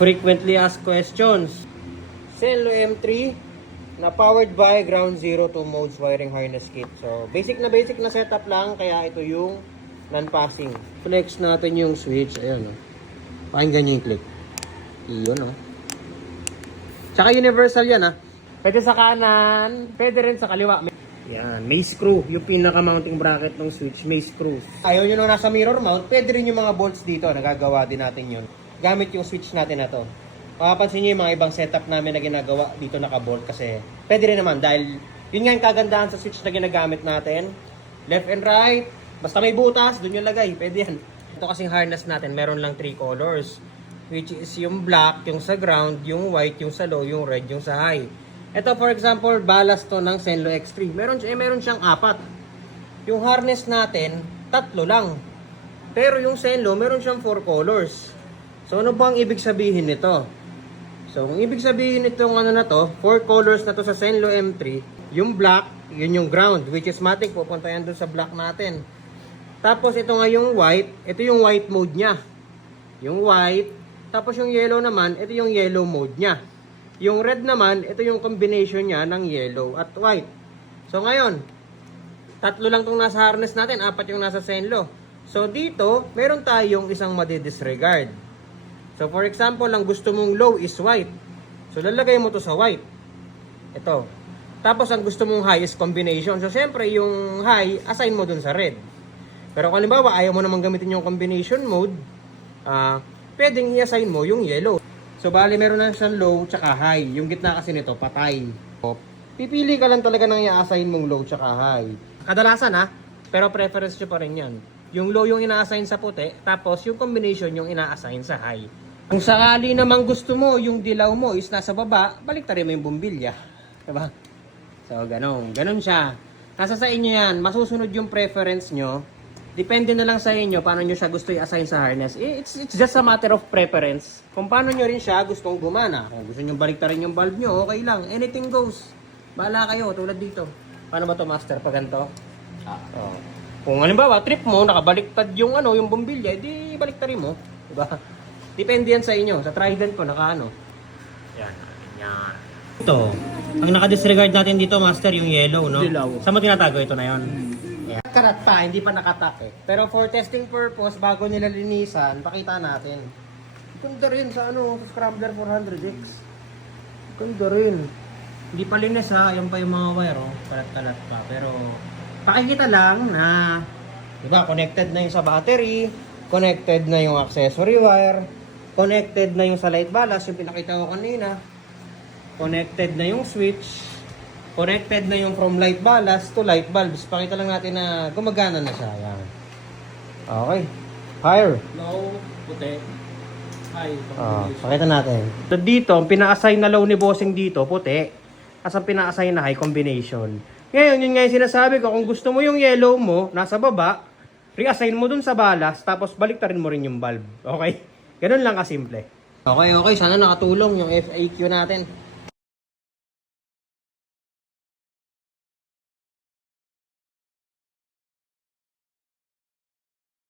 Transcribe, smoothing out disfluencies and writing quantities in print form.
Frequently asked questions. Senlo M3 na powered by ground zero to modes wiring harness kit. So, basic na setup lang, kaya ito yung non-passing. Flex natin yung switch. Ayan, pakinggan nyo yung click. Iyon, Tsaka universal yan, Pwede sa kanan, pwede rin sa kaliwa. Yan, may screw. Yung pinaka-mounting bracket ng switch, may screw. Ayaw nyo na nasa mirror mount, pwede rin yung mga bolts dito. Nagagawa din natin yun. Gamit yung switch natin na to. Makapansin nyo yung mga ibang setup namin na ginagawa dito naka-bolt kasi pwede rin naman dahil yun nga yung kagandahan sa switch na ginagamit natin. Left and right, basta may butas, dun yung lagay. Pwede yan. Ito kasing harness natin, meron lang 3 colors. Which is yung black, yung sa ground, yung white, yung sa low, yung red, yung sa high. Ito for example, ballast to ng Senlo X3. Meron siyang 4. Yung harness natin, 3 lang. Pero yung Senlo, meron siyang 4 colors. So ano ba ang ibig sabihin nito? So ang ibig sabihin nitong na to, 4 colors na to sa Senlo M3. Yung black, yun yung ground, which is matic, pupunta yan dun sa black natin. Tapos ito nga yung white, ito yung white mode niya. Yung white, tapos yung yellow naman, ito yung yellow mode niya. Yung red naman, ito yung combination niya ng yellow at white. So ngayon, 3 lang tong nasa harness natin, 4 yung nasa Senlo. So dito, meron tayong isang madi-disregard. So for example, ang gusto mong low is white. So lalagay mo to sa white. Ito. Tapos ang gusto mong high is combination. So syempre yung high, assign mo dun sa red. Pero kung halimbawa, ayaw mo naman gamitin yung combination mode, pwedeng i-assign mo yung yellow. So bali meron na siyang low tsaka high. Yung gitna kasi nito, patay. Pipili ka lang talaga ng i-assign mong low tsaka high. Kadalasan pero preference nyo pa rin yan. Yung low yung ina-assign sa puti, tapos yung combination yung ina-assign sa high. Kung sakali namang gusto mo, yung dilaw mo is nasa baba, baliktarin mo yung bumbilya. Diba? So ganun siya. Nasa sa inyo yan, masusunod yung preference nyo. Depende na lang sa inyo paano nyo siya gusto i-assign sa harness. It's just a matter of preference. Kung paano nyo rin siya gustong gumana. Kung gusto nyo baliktarin yung bulb nyo, okay lang. Anything goes. Bahala kayo, tulad dito. Paano ba to master pag ganito? Kung halimbawa, trip mo, nakabaliktad yung yung bumbilya, edi baliktarin mo. Diba? Depende yan sa inyo. Sa Trident ko, Yan. Ito. Ang naka-disregard natin dito, master, yung yellow, no? Dilaw. Saan mo tinatago ito na yon? Karat pa, hindi pa nakatak Pero for testing purpose, bago nila linisan, pakita natin. Ganda rin sa sa Scrambler 400X. Ganda rin. Hindi pa linis yung pa yung mga wire, kalat-kalat pa. Pero, pakikita lang na, diba, connected na yung sa battery, connected na yung accessory wire, connected na yung sa light ballast, yung pinakita ko kanina, connected na yung switch, connected na yung from light ballast to light bulbs. Pakita lang natin na gumagana na siya. Yan. Okay. Higher. Low, puti. High. Pakita natin. So dito, ang pina-assign na low ni bossing dito, puti. As ang pina-assign na high combination. Ngayon, yun nga yung sinasabi ko, kung gusto mo yung yellow mo, nasa baba, re-assign mo dun sa ballast, tapos baliktarin mo rin yung bulb. Okay? Ganun lang kasimple. Okay. Sana nakatulong yung FAQ natin.